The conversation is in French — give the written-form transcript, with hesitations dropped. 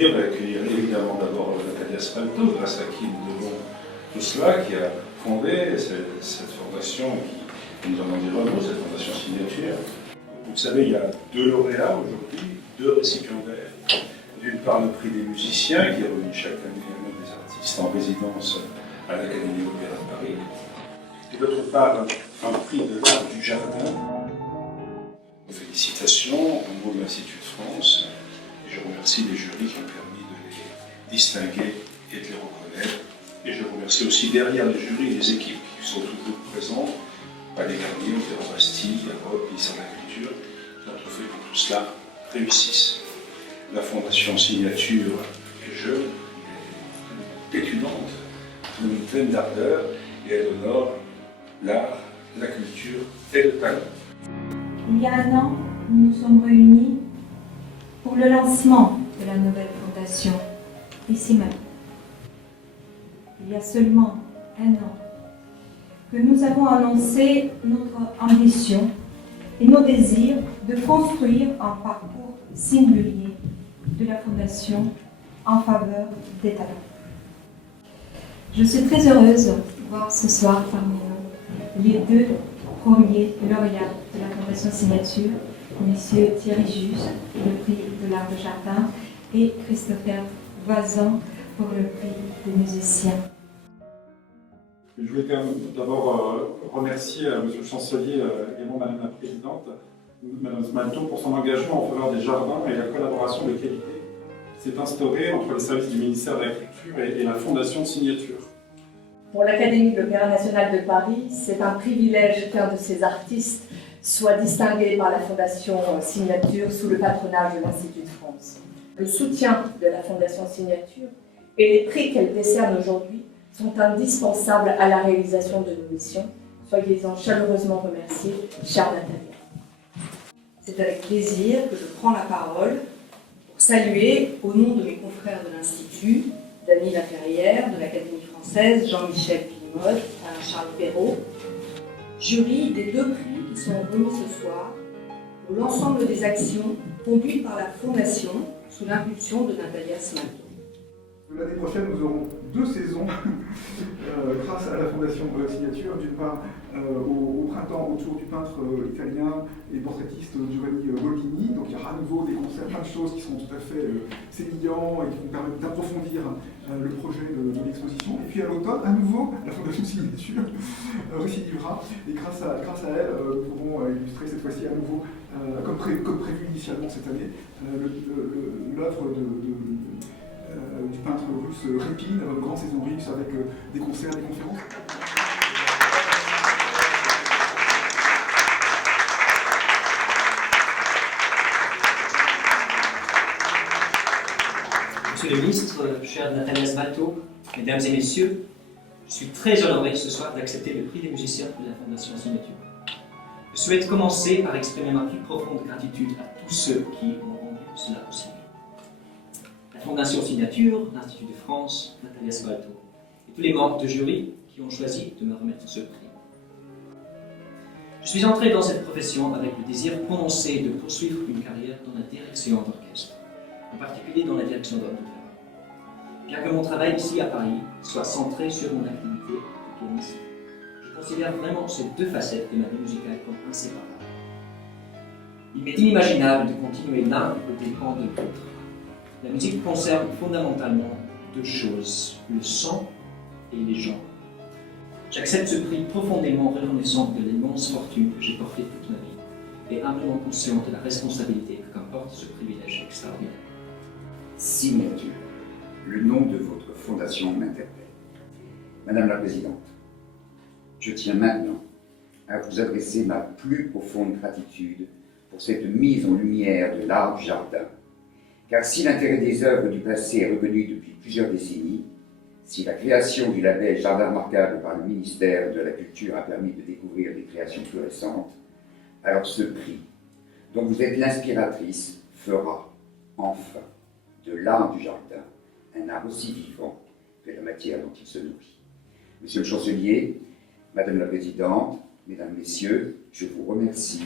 ravir d'accueillir évidemment d'abord Natalia Spalto, grâce à qui nous devons tout cela, qui a fondé cette fondation, qui nous en dira mot, cette fondation Signature. Vous savez, il y a 2 lauréats aujourd'hui, 2 récipiendaires. D'une part, le prix des musiciens, qui est remis chaque année à l'un des artistes en résidence à l'Académie d'Opéra de Paris. Et d'autre part, un prix de l'art du jardin. Félicitations au nom de l'Institut de France. Et je remercie les jurys qui ont permis de les distinguer et de les reconnaître. Et je remercie aussi derrière les jurys les équipes qui sont toujours présentes, à Les Garniers, au Théâtre Bastille, à Europe, ministère de la Culture, qui ont tout fait pour que tout cela réussisse. La Fondation Signature est jeune, est étudiante, pleine d'ardeur, et elle honore l'art, la culture et le talent. Il y a 1 an, nous nous sommes réunis pour le lancement de la nouvelle fondation, ici même. Il y a seulement 1 an que nous avons annoncé notre ambition et nos désirs de construire un parcours singulier de la Fondation en faveur des talents. Je suis très heureuse de voir ce soir parmi nous les 2 premiers lauréats de la Fondation Signature, M. Thierry Jus pour le prix de l'art de jardin et Christopher Voisin pour le prix des musiciens. Je voulais quand même d'abord remercier M. le chancelier et moi, Madame la Présidente, Madame Spalto, pour son engagement en faveur des jardins et la collaboration de qualité qui s'est instaurée entre les services du ministère de la Culture et la Fondation Signature. Pour l'Académie de l'Opéra national de Paris, c'est un privilège qu'un de ses artistes soit distingué par la Fondation Signature sous le patronage de l'Institut de France. Le soutien de la Fondation Signature et les prix qu'elle décerne aujourd'hui sont indispensables à la réalisation de nos missions. Soyez-en chaleureusement remerciés, chère Natalia. C'est avec plaisir que je prends la parole pour saluer, au nom de mes confrères de l'Institut, Dany Laferrière, de l'Académie française, Jean-Michel Pilimode, Alain-Charles Perrault, jury des 2 prix qui sont remis ce soir pour l'ensemble des actions conduites par la Fondation sous l'impulsion de Natalia Spalto. L'année prochaine, nous aurons 2 saisons grâce à la Fondation Signature. D'une part, au printemps, autour du peintre italien et portraitiste Giovanni Goldini. Donc il y aura à nouveau des concerts, plein de choses qui seront tout à fait sémillants et qui vont permettre d'approfondir le projet de l'exposition. Et puis à l'automne, à nouveau, la Fondation Signature récidivera. Et grâce à elle, nous pourrons illustrer cette fois-ci à nouveau, comme prévu initialement cette année, l'œuvre du peintre russe Répine, grande saison russe avec des concerts, des conférences. Monsieur le ministre, chère Natalia Spalto, mesdames et messieurs, je suis très honoré ce soir d'accepter le prix des musiciens de la Fondation Signature. Je souhaite commencer par exprimer ma plus profonde gratitude à tous ceux qui ont rendu cela possible. La Fondation Signature, l'Institut de France, Natalia Spalto et tous les membres de jury qui ont choisi de me remettre ce prix. Je suis entré dans cette profession avec le désir prononcé de poursuivre une carrière dans la direction d'orchestre, en particulier dans la direction d'opéra. Bien que mon travail ici à Paris soit centré sur mon activité de pianiste, je considère vraiment ces 2 facettes de ma vie musicale comme inséparables. Il m'est inimaginable de continuer l'un aux dépens de l'autre. La musique concerne fondamentalement 2 choses, le son et les gens. J'accepte ce prix profondément reconnaissant de l'immense fortune que j'ai portée toute ma vie et humblement conscient de la responsabilité que comporte ce privilège extraordinaire. Signature, le nom de votre fondation m'interpelle. Madame la Présidente, je tiens maintenant à vous adresser ma plus profonde gratitude pour cette mise en lumière de l'art du jardin. Car si l'intérêt des œuvres du passé est reconnu depuis plusieurs décennies, si la création du label Jardin remarquable par le ministère de la Culture a permis de découvrir des créations plus récentes, alors ce prix, dont vous êtes l'inspiratrice, fera enfin de l'art du jardin un art aussi vivant que la matière dont il se nourrit. Monsieur le chancelier, Madame la Présidente, Mesdames, Messieurs, je vous remercie